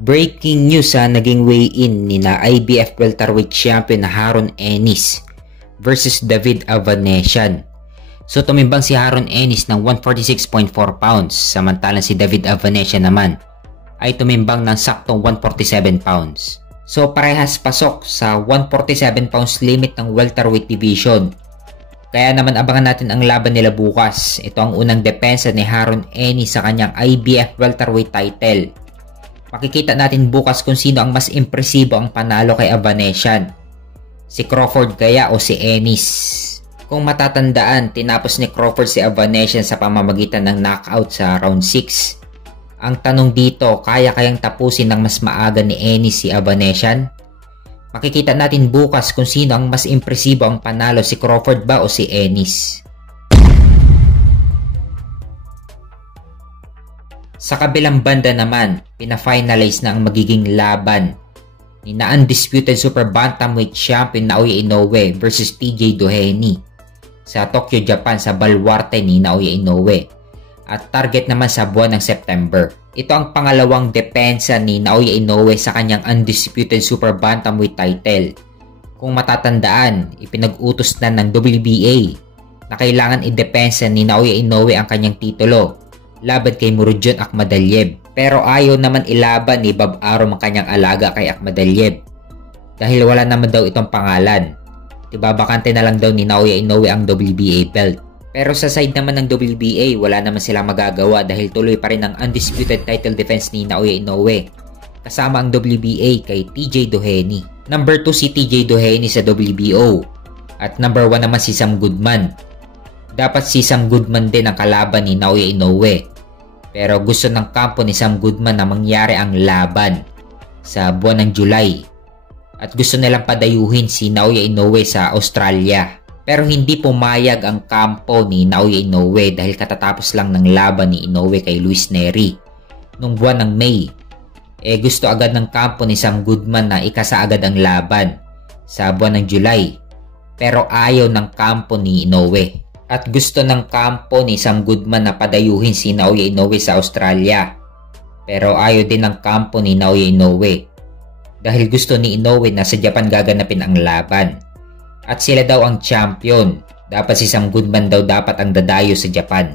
Breaking news sa naging weigh-in ni na IBF welterweight champion na Haron Ennis versus David Avanesyan. So tumimbang si Haron Ennis ng 146.4 pounds samantalang si David Avanesyan naman ay tumimbang ng saktong 147 pounds. So parehas pasok sa 147 pounds limit ng welterweight division. Kaya naman abangan natin ang laban nila bukas. Ito ang unang depensa ni Haron Ennis sa kanyang IBF welterweight title. Makikita natin bukas kung sino ang mas impresibo ang panalo kay Avanesyan. Si Crawford kaya o si Ennis? Kung matatandaan, tinapos ni Crawford si Avanesyan sa pamamagitan ng knockout sa round 6. Ang tanong dito, kaya kayang tapusin ng mas maaga ni Ennis si Avanesyan? Makikita natin bukas kung sino ang mas impresibo ang panalo, si Crawford ba o si Ennis. Sa kabilang banda naman, pina-finalize na ang magiging laban ni na undisputed super bantamweight champion Naoya Inoue versus TJ Doheny sa Tokyo, Japan sa baluarte ni Naoya Inoue at target naman sa buwan ng September. Ito ang pangalawang depensa ni Naoya Inoue sa kanyang undisputed super bantamweight title. Kung matatandaan, ipinag-utos na ng WBA na kailangan i-depensa ni Naoya Inoue ang kanyang titulo laban kay Murodjon Akhmadaliev. Pero ayaw naman ilaban ni Bob Arum ang kanyang alaga kay Akhmadaliev dahil wala naman daw itong pangalan. Ibabakante na lang daw ni Naoya Inoue ang WBA belt. Pero sa side naman ng WBA, wala naman silang magagawa dahil tuloy pa rin ang undisputed title defense ni Naoya Inoue kasama ang WBA kay TJ Doheny. Number 2 si TJ Doheny sa WBO at number 1 naman si Sam Goodman. Dapat si Sam Goodman din ang kalaban ni Naoya Inoue. Pero gusto ng kampo ni Sam Goodman na mangyari ang laban sa buwan ng July. At gusto nilang padayuhin si Naoya Inoue sa Australia. Pero hindi pumayag ang kampo ni Naoya Inoue dahil katatapos lang ng laban ni Inoue kay Luis Nery nung buwan ng May. Gusto agad ng kampo ni Sam Goodman na ikasa agad ang laban sa buwan ng July. Pero ayaw ng kampo ni Inoue. At gusto ng kampo ni Sam Goodman na padayuhin si Naoya Inoue sa Australia. Pero ayaw din ng kampo ni Naoya Inoue dahil gusto ni Inoue na sa Japan gaganapin ang laban. At sila daw ang champion. Dapat si Sam Goodman daw dapat ang dadayo sa Japan.